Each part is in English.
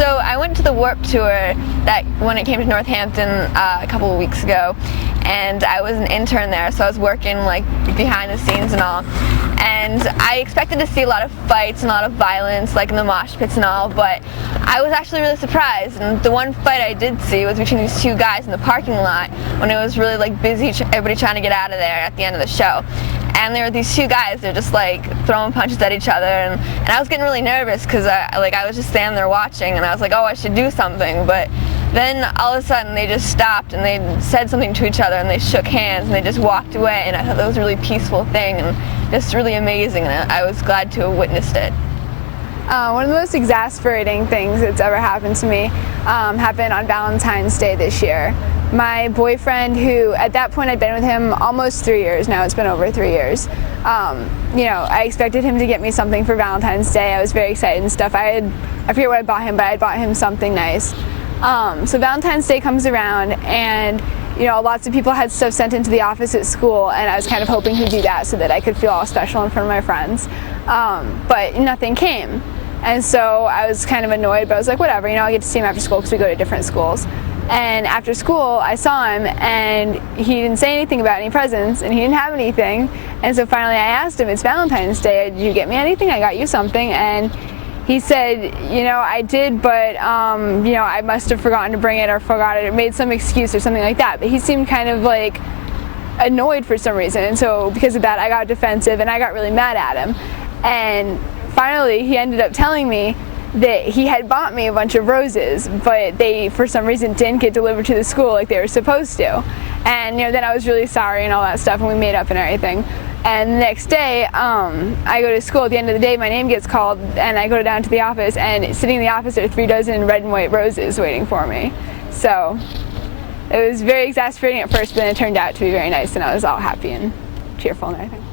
So I went to the Warped Tour that when it came to Northampton a couple of weeks ago, and I was an intern there, so I was working like behind the scenes and all. And I expected to see a lot of fights and a lot of violence, like in the mosh pits and all, but I was actually really surprised. And the one fight I did see was between these two guys in the parking lot when it was really like busy, everybody trying to get out of there at the end of the show. And there were these two guys, they're just like throwing punches at each other, and I was getting really nervous because I was just standing there watching, and I was like, oh, I should do something. But then all of a sudden they just stopped and they said something to each other and they shook hands and they just walked away, and I thought that was a really peaceful thing and just really amazing, and I was glad to have witnessed it. One of the most exasperating things that's ever happened to me happened on Valentine's Day this year. My boyfriend, who at that point I'd been with him almost 3 years, now it's been over 3 years, I expected him to get me something for Valentine's Day. I was very excited and stuff. I forget what I bought him, but I bought him something nice. So Valentine's Day comes around, and lots of people had stuff sent into the office at school, and I was kind of hoping he'd do that so that I could feel all special in front of my friends. But nothing came. And so I was kind of annoyed, but I was like, whatever, I'll get to see him after school because we go to different schools. And after school, I saw him, and he didn't say anything about any presents, and he didn't have anything. And so finally I asked him, it's Valentine's Day, did you get me anything? I got you something. And he said, I did, but, I must have forgotten to bring it or forgot it or made some excuse or something like that. But he seemed kind of like annoyed for some reason. And so because of that, I got defensive and I got really mad at him. And finally, he ended up telling me that he had bought me a bunch of roses, but they, for some reason, didn't get delivered to the school like they were supposed to. And, then I was really sorry and all that stuff, and we made up and everything. And the next day, I go to school. At the end of the day, my name gets called, and I go down to the office, and sitting in the office are 3 dozen red and white roses waiting for me. So it was very exasperating at first, but then it turned out to be very nice, and I was all happy and cheerful and everything.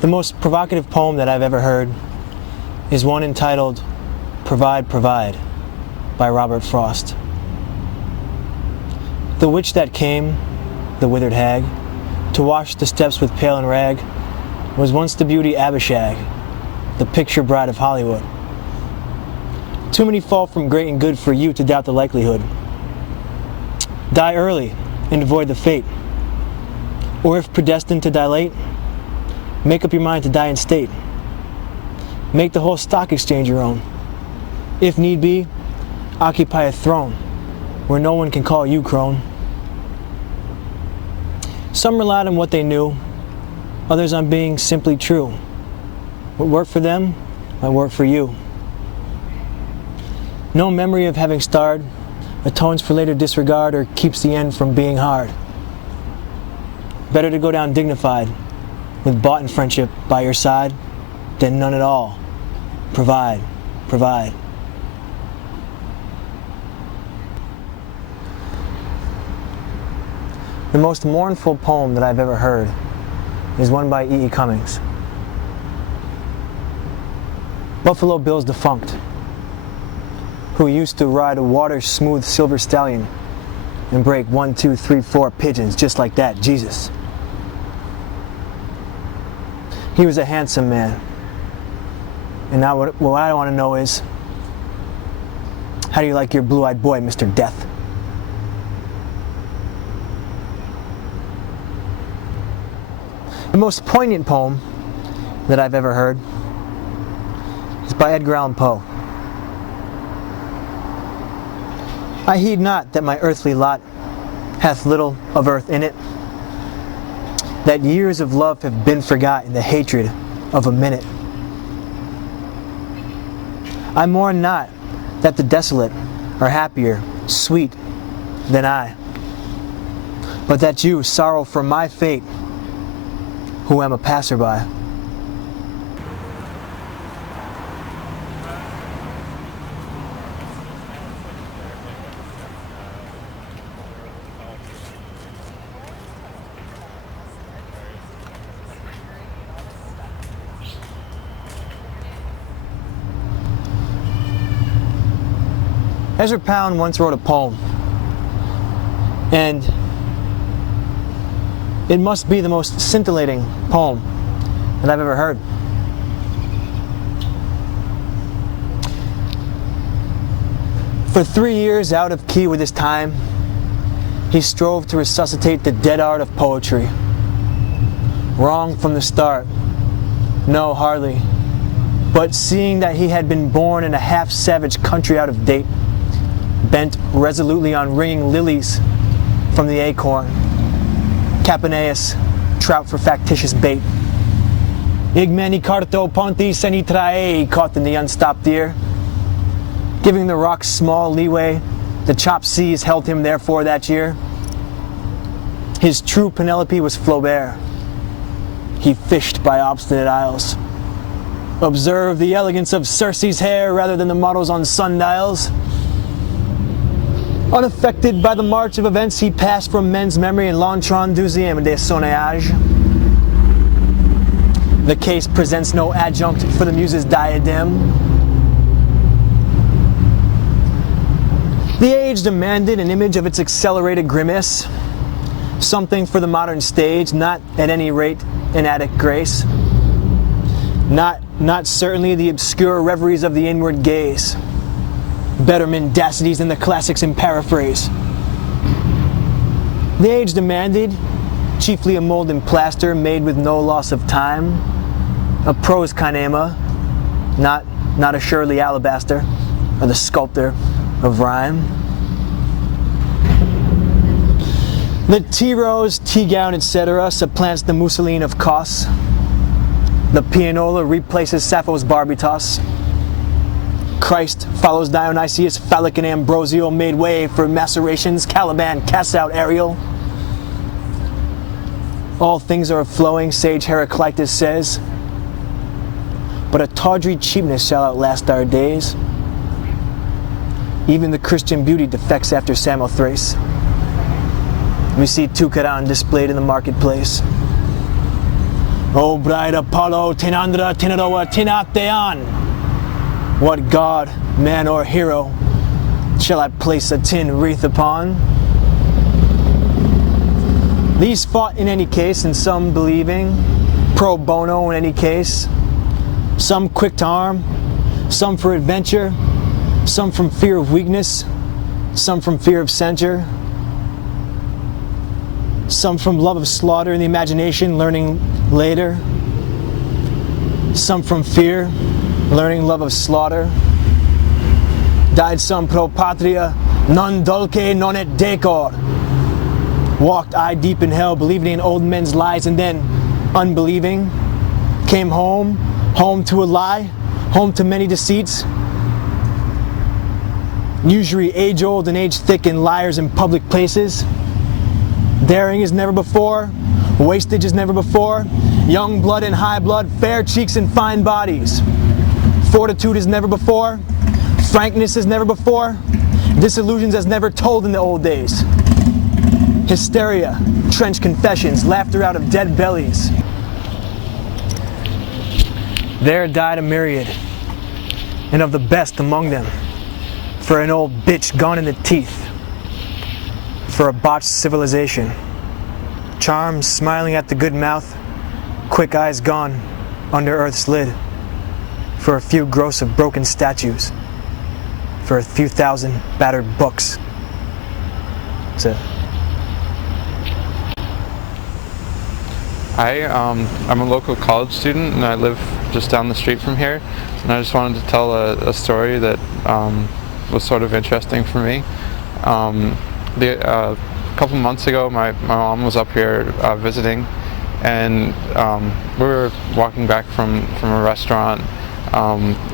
The most provocative poem that I've ever heard is one entitled Provide, Provide by Robert Frost. The witch that came, the withered hag, to wash the steps with pail and rag, was once the beauty Abishag, the picture bride of Hollywood. Too many fall from great and good for you to doubt the likelihood. Die early and avoid the fate. Or if predestined to die late, make up your mind to die in state. Make the whole stock exchange your own. If need be, occupy a throne where no one can call you crone. Some relied on what they knew, others on being simply true. What worked for them might work for you. No memory of having starred atones for later disregard or keeps the end from being hard. Better to go down dignified with bought-in friendship by your side than none at all. Provide, provide. The most mournful poem that I've ever heard is one by E. E. Cummings. Buffalo Bill's defunct, who used to ride a water-smooth silver stallion and break 1, 2, 3, 4 pigeons just like that, Jesus. He was a handsome man. And now what I want to know is, how do you like your blue-eyed boy, Mr. Death? The most poignant poem that I've ever heard is by Edgar Allan Poe. I heed not that my earthly lot hath little of earth in it, that years of love have been forgot in the hatred of a minute. I mourn not that the desolate are happier, sweet, than I, but that you sorrow for my fate, who am a passerby. Ezra Pound once wrote a poem, and it must be the most scintillating poem that I've ever heard. For 3 years out of key with his time, he strove to resuscitate the dead art of poetry. Wrong from the start. No, hardly. But seeing that he had been born in a half-savage country out of date, bent resolutely on wringing lilies from the acorn, Capaneus, trout for factitious bait. Igmeni carto ponti seni traei, caught in the unstopped ear. Giving the rocks small leeway, the chopped seas held him therefore that year. His true Penelope was Flaubert. He fished by obstinate isles. Observe the elegance of Circe's hair rather than the models on sundials. Unaffected by the march of events, he passed from men's memory in l'entrant deuxième des sonnages. The case presents no adjunct for the muse's diadem. The age demanded an image of its accelerated grimace, something for the modern stage, not at any rate an Attic grace, not certainly the obscure reveries of the inward gaze, better mendacities than the classics in paraphrase. The age demanded, chiefly a mold and plaster made with no loss of time, a prose kinema, not a Shirley alabaster, or the sculptor of rhyme. The tea rose, tea gown, etc. supplants the mousseline of Kos. The pianola replaces Sappho's barbitos. Christ follows Dionysius, Phallic and Ambrosio made way for macerations, Caliban casts out Ariel. All things are flowing, sage Heraclitus says, but a tawdry cheapness shall outlast our days. Even the Christian beauty defects after Samothrace. We see Tucaran displayed in the marketplace. O bride Apollo, Tenandra, Teneroa, Tinatean. What god, man or hero, shall I place a tin wreath upon? These fought in any case, and some believing, pro bono in any case. Some quick to arm, some for adventure, some from fear of weakness, some from fear of censure, some from love of slaughter in the imagination, learning later, some from fear, learning love of slaughter. Died some pro patria, non dulce non et decor. Walked eye deep in hell, believing in old men's lies, and then, unbelieving, came home to a lie, home to many deceits. Usury age-old and age-thick in liars in public places. Daring as never before, wastage as never before, young blood and high blood, fair cheeks and fine bodies. Fortitude as never before, frankness as never before, disillusions as never told in the old days. Hysteria, trench confessions, laughter out of dead bellies. There died a myriad, and of the best among them, for an old bitch gone in the teeth, for a botched civilization, charms smiling at the good mouth, quick eyes gone under earth's lid, for a few gross of broken statues, for a few thousand battered books. That's it. Hi, I'm a local college student and I live just down the street from here, and I just wanted to tell a story that was sort of interesting for me. A couple months ago my mom was up here visiting, and we were walking back from a restaurant,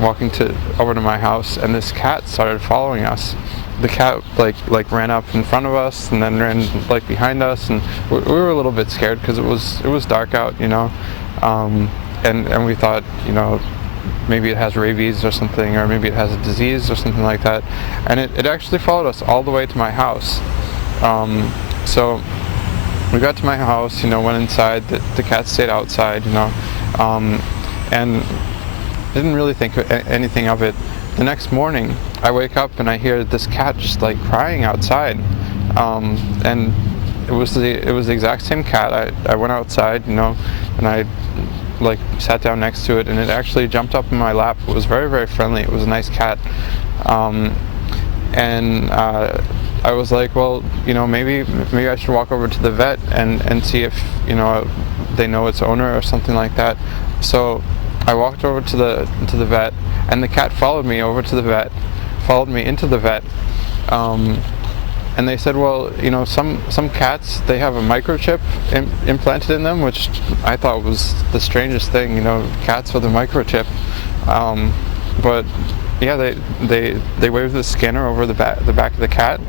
walking over to my house, and this cat started following us. The cat like ran up in front of us and then ran like behind us, and we were a little bit scared because it was dark out, you know, and we thought, you know, maybe it has rabies or something, or maybe it has a disease or something like that, and it actually followed us all the way to my house. So we got to my house, you know, went inside, the cat stayed outside, you know, and didn't really think anything of it. The next morning, I wake up and I hear this cat just like crying outside, and it was the exact same cat. I went outside, you know, and I like sat down next to it, and it actually jumped up in my lap. It was very, very friendly. It was a nice cat, and I was like, well, maybe I should walk over to the vet and see if they know its owner or something like that. So I walked over to the vet, and the cat followed me over to the vet, followed me into the vet, and they said, well, some cats, they have a microchip implanted in them, which I thought was the strangest thing, cats with a microchip. But yeah, they waved the scanner over the back of the cat,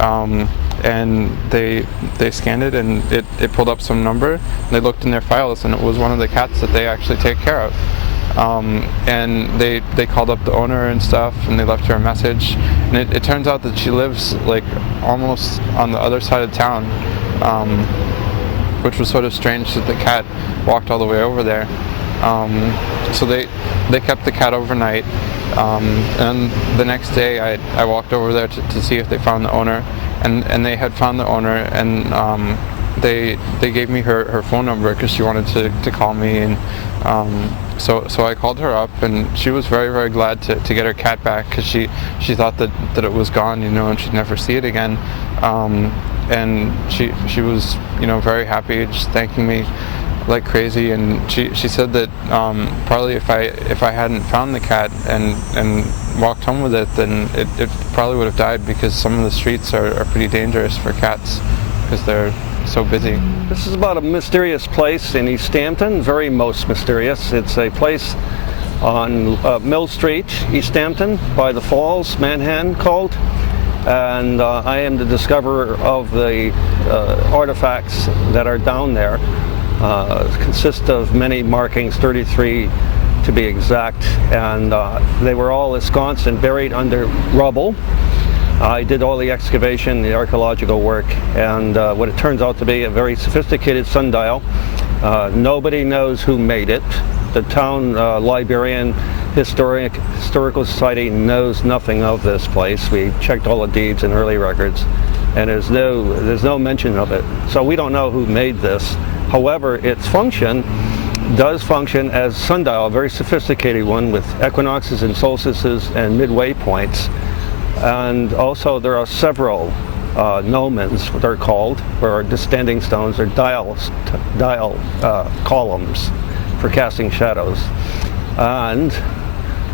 and they scanned it, and it pulled up some number. And they looked in their files, and it was one of the cats that they actually take care of. And they called up the owner and stuff, and they left her a message. And it turns out that she lives like almost on the other side of town, which was sort of strange that the cat walked all the way over there. So they kept the cat overnight, and the next day I walked over there to see if they found the owner, and they had found the owner, and they gave me her phone number because she wanted to call me, and so I called her up, and she was very, very glad to get her cat back, because she thought that it was gone, and she'd never see it again, and she was very happy, just thanking me like crazy. And she said that probably if I hadn't found the cat and walked home with it, then it probably would have died, because some of the streets are pretty dangerous for cats because they're so busy. This is about a mysterious place in East Hampton, very most mysterious. It's a place on Mill Street, East Hampton, by the Falls, Manhattan called. And I am the discoverer of the artifacts that are down there. Consist of many markings, 33 to be exact, and they were all ensconced and buried under rubble. I did all the excavation, the archaeological work, and what it turns out to be a very sophisticated sundial. Nobody knows who made it. The town librarian, historical society knows nothing of this place. We checked all the deeds and early records, and there's no mention of it. So we don't know who made this. However, its function does function as sundial, a very sophisticated one with equinoxes and solstices and midway points. And also there are several gnomons, what they're called, or just standing stones, or dial columns for casting shadows. And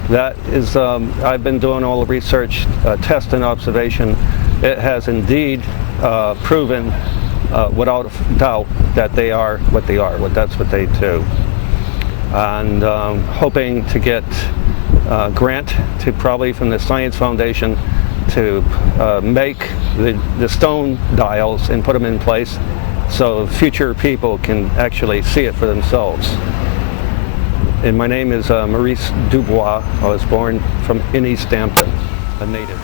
that is, I've been doing all the research, test and observation. It has indeed proven without doubt that they are what they are, that's what they do. And hoping to get a grant to probably from the Science Foundation to make the stone dials and put them in place so future people can actually see it for themselves. And my name is Maurice Dubois. I was born in East Hampton, a native.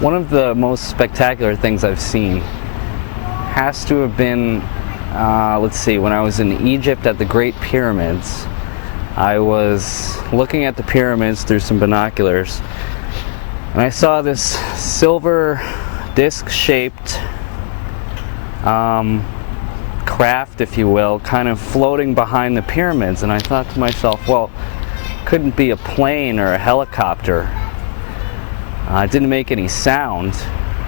One of the most spectacular things I've seen has to have been, let's see, when I was in Egypt at the Great Pyramids. I was looking at the pyramids through some binoculars, and I saw this silver disc-shaped craft, if you will, kind of floating behind the pyramids. And I thought to myself, well, couldn't be a plane or a helicopter. It didn't make any sound.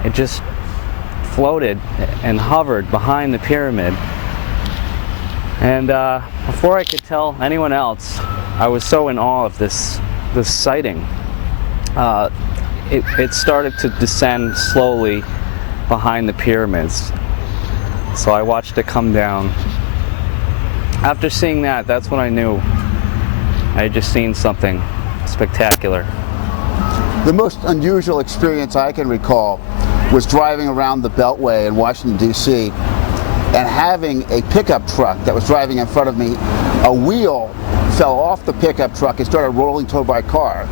It just floated and hovered behind the pyramid. And before I could tell anyone else, I was so in awe of this sighting. It started to descend slowly behind the pyramids. So I watched it come down. After seeing that, that's when I knew I had just seen something spectacular. The most unusual experience I can recall was driving around the Beltway in Washington, D.C., and having a pickup truck that was driving in front of me, a wheel fell off the pickup truck and started rolling toward my car.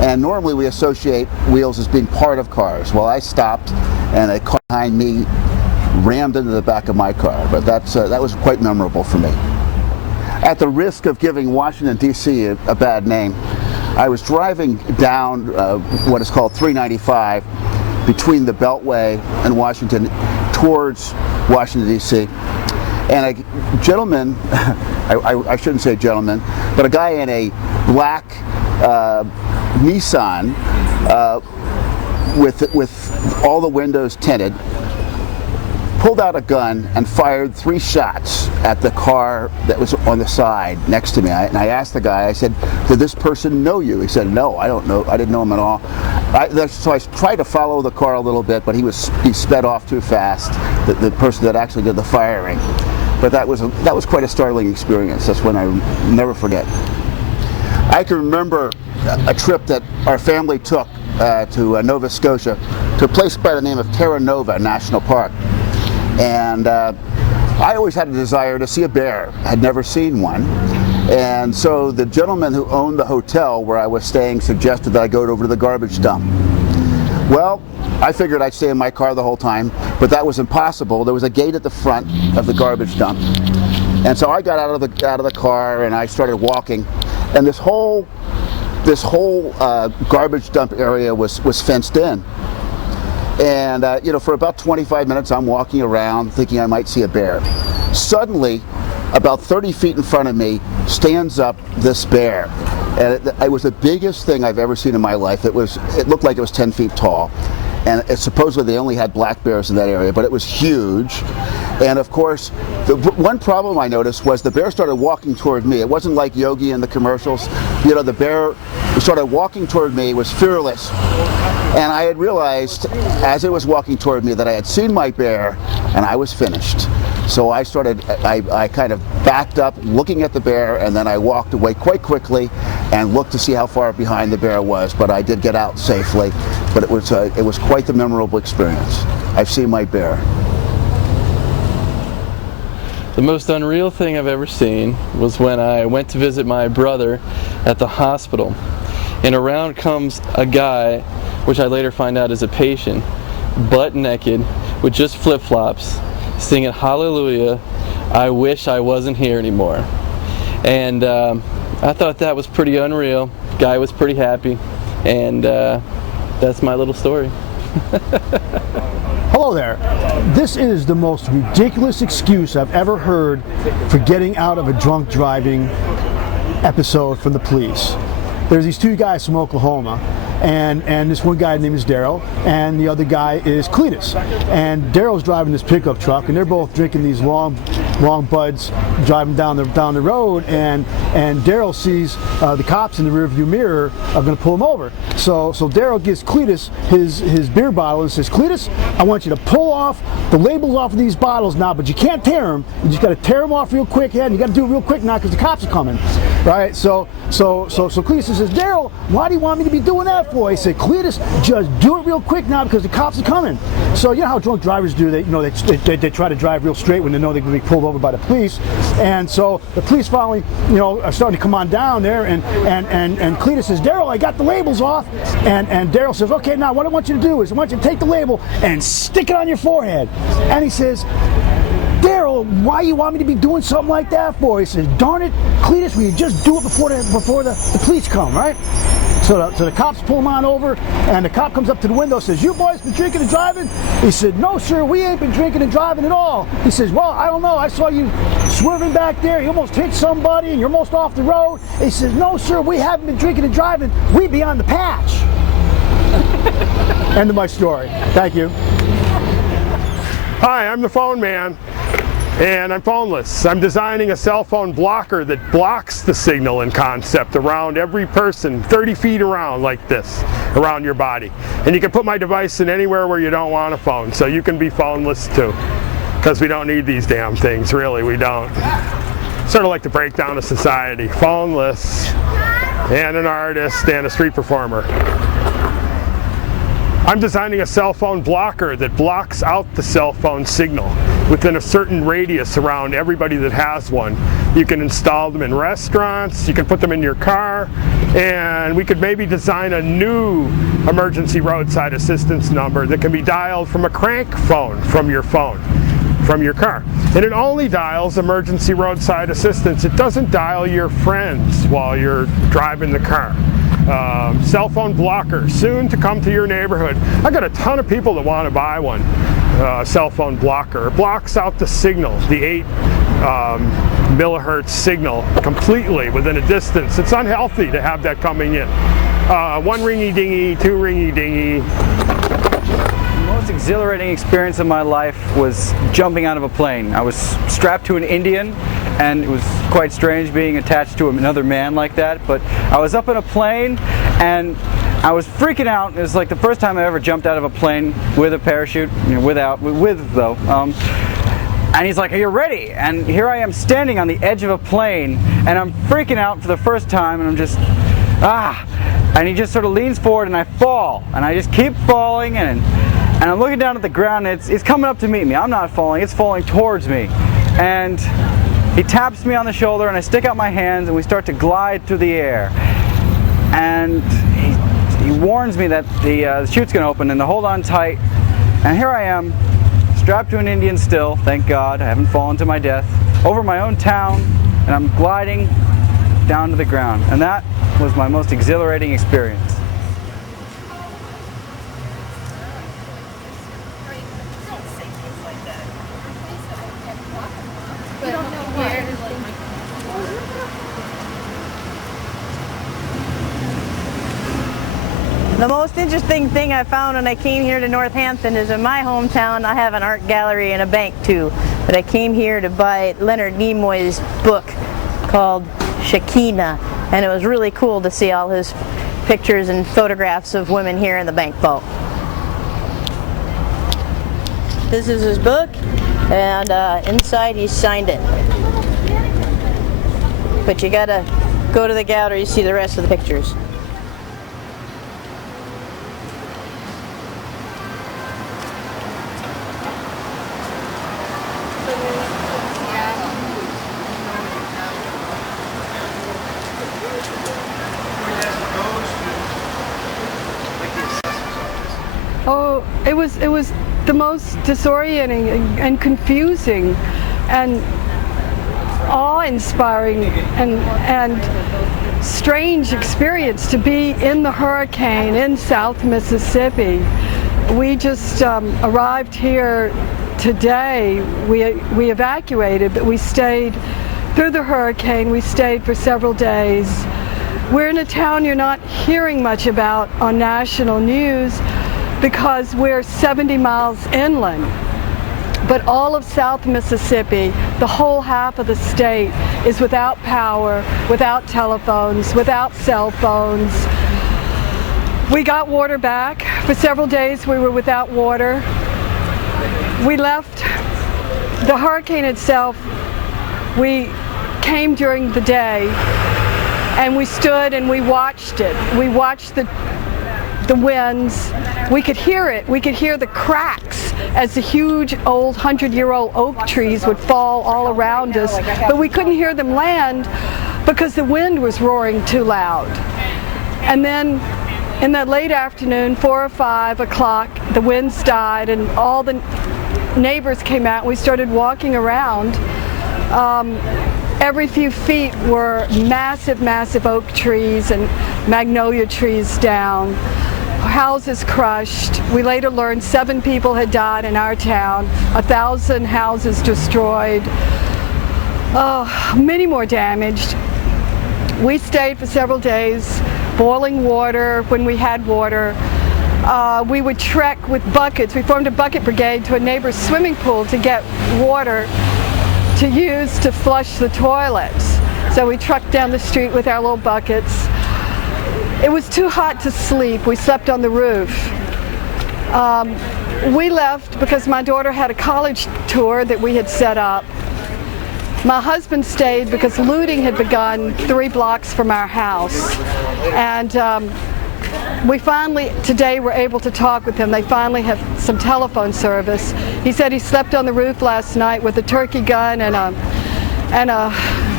And normally we associate wheels as being part of cars. Well, I stopped, and a car behind me rammed into the back of my car. But that was quite memorable for me. At the risk of giving Washington, D.C. a bad name, I was driving down what is called 395 between the Beltway and Washington towards Washington, D.C. And a gentleman, I shouldn't say gentleman, but a guy in a black Nissan with all the windows tinted, pulled out a gun and fired 3 shots at the car that was on the side next to me. And I asked the guy, I said, did this person know you? He said, no, I don't know. I didn't know him at all. So I tried to follow the car a little bit, but he sped off too fast, the person that actually did the firing. But that was quite a startling experience. That's one I never forget. I can remember a trip that our family took to Nova Scotia, to a place by the name of Terra Nova National Park. And I always had a desire to see a bear. I had never seen one. And so the gentleman who owned the hotel where I was staying suggested that I go over to the garbage dump. Well, I figured I'd stay in my car the whole time, but that was impossible. There was a gate at the front of the garbage dump. And so I got out of the car and I started walking. And this whole garbage dump area was fenced in. And for about 25 minutes I'm walking around thinking I might see a bear. Suddenly, about 30 feet in front of me, stands up this bear. And it was the biggest thing I've ever seen in my life. It looked like it was 10 feet tall. And supposedly they only had black bears in that area, but it was huge. And of course, the one problem I noticed was the bear started walking toward me. It wasn't like Yogi in the commercials. The bear started walking toward me, was fearless. And I had realized, as it was walking toward me, that I had seen my bear, and I was finished. So I kind of backed up, looking at the bear, and then I walked away quite quickly and looked to see how far behind the bear was. But I did get out safely. But it was quite the memorable experience. I've seen my bear. The most unreal thing I've ever seen was when I went to visit my brother at the hospital. And around comes a guy, which I later find out is a patient, butt naked, with just flip-flops, singing Hallelujah, I wish I wasn't here anymore. And I thought that was pretty unreal. Guy was pretty happy. And that's my little story. Hello there. This is the most ridiculous excuse I've ever heard for getting out of a drunk driving episode from the police. There's these 2 guys from Oklahoma, and this one guy named is Daryl, and the other guy is Cletus. And Daryl's driving this pickup truck, and they're both drinking these long buds, driving down the road, and Daryl sees the cops in the rearview mirror are going to pull him over. So Daryl gives Cletus his beer bottle and says, Cletus, I want you to pull off the labels off of these bottles now, but you can't tear them. You just got to tear them off real quick, and you got to do it real quick now because the cops are coming, right? So Cletus says, Daryl, why do you want me to be doing that for? He said, Cletus, just do it real quick now because the cops are coming. So you know how drunk drivers do? They try to drive real straight when they know they're going to be pulled over by the police. And so the police finally, are starting to come on down there, and Cletus says, Daryl, I got the labels off. And Daryl says, okay, now what I want you to do is I want you to take the label and stick it on your forehead. And he says, Daryl, why you want me to be doing something like that for? He says, darn it, Cletus, will you just do it before the police come, right? So the cops pull him on over, and the cop comes up to the window and says, you boys been drinking and driving? He said, no, sir, we ain't been drinking and driving at all. He says, well, I don't know. I saw you swerving back there. You almost hit somebody, and you're almost off the road. He says, no, sir, we haven't been drinking and driving. We be on the patch. End of my story. Thank you. Hi, I'm the phone man, and I'm phoneless. I'm designing a cell phone blocker that blocks the signal in concept around every person, 30 feet around like this, around your body. And you can put my device in anywhere where you don't want a phone, so you can be phoneless too. Because we don't need these damn things, really, we don't. Sort of like the breakdown of society. Phoneless, and an artist, and a street performer. I'm designing a cell phone blocker that blocks out the cell phone signal within a certain radius around everybody that has one. You can install them in restaurants, you can put them in your car, and we could maybe design a new emergency roadside assistance number that can be dialed from a crank phone from your car. And it only dials emergency roadside assistance. It doesn't dial your friends while you're driving the car. Cell phone blocker, soon to come to your neighborhood. I got a ton of people that want to buy one. Cell phone blocker. It blocks out the signal, the 8 millihertz signal completely within a distance. It's unhealthy to have that coming in. 1 ringy dingy, 2 ringy dingy. exhilarating experience of my life was jumping out of a plane. I was strapped to an Indian, and it was quite strange being attached to another man like that, but I was up in a plane and I was freaking out. It was like the first time I ever jumped out of a plane with a parachute, with though. And he's like, "Are you ready?" And here I am standing on the edge of a plane, and I'm freaking out for the first time, and I'm just, and he just sort of leans forward, and I fall, and I just keep falling, and I'm looking down at the ground, and it's coming up to meet me. I'm not falling, it's falling towards me. And he taps me on the shoulder, and I stick out my hands, and we start to glide through the air. And he warns me that the chute's going to open, and to hold on tight. And here I am, strapped to an Indian still, thank God. I haven't fallen to my death. Over my own town, and I'm gliding down to the ground. And that was my most exhilarating experience. The most interesting thing I found when I came here to Northampton is in my hometown I have an art gallery and a bank too. But I came here to buy Leonard Nimoy's book called Shekinah, and it was really cool to see all his pictures and photographs of women here in the bank vault. This is his book, and inside he signed it. But you gotta go to the gallery to see the rest of the pictures. Oh, it was the most disorienting and confusing and awe-inspiring and strange experience to be in the hurricane in South Mississippi. We just arrived here today. We evacuated, but we stayed through the hurricane. We stayed for several days. We're in a town you're not hearing much about on national news because we're 70 miles inland. But all of South Mississippi, the whole half of the state, is without power, without telephones, without cell phones. We got water back. For several days we were without water. We left the hurricane itself. We came during the day and we stood and we watched it. We watched the winds. We could hear it. We could hear the cracks as the huge old 100-year-old oak trees would fall all around us. But we couldn't hear them land because the wind was roaring too loud. And then in the late afternoon, 4 or 5 o'clock, the winds died and all the neighbors came out. We started walking around. Every few feet were massive, massive oak trees and magnolia trees down. Houses crushed. We later learned 7 people had died in our town, 1,000 houses destroyed, many more damaged. We stayed for several days, boiling water when we had water. We would trek with buckets. We formed a bucket brigade to a neighbor's swimming pool to get water to use to flush the toilets. So we trucked down the street with our little buckets. It was too hot to sleep. We slept on the roof. We left because my daughter had a college tour that we had set up. My husband stayed because looting had begun 3 blocks from our house. And we finally, today, were able to talk with him. They finally have some telephone service. He said he slept on the roof last night with a turkey gun and a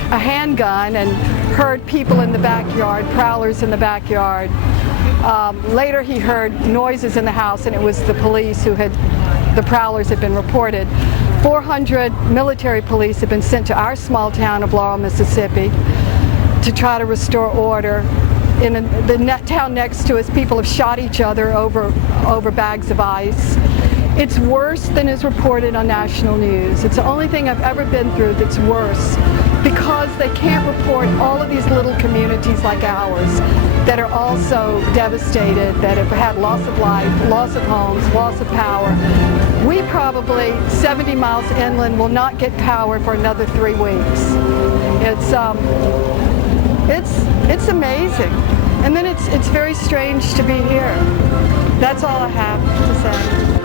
handgun and heard people in the backyard, prowlers in the backyard. Later he heard noises in the house, and it was the police the prowlers had been reported. 400 military police have been sent to our small town of Laurel, Mississippi to try to restore order. In the town next to us, people have shot each other over bags of ice. It's worse than is reported on national news. It's the only thing I've ever been through that's worse because they can't report all of these little communities like ours that are also devastated, that have had loss of life, loss of homes, loss of power. We probably 70 miles inland will not get power for another 3 weeks. It's amazing. And then it's very strange to be here. That's all I have to say.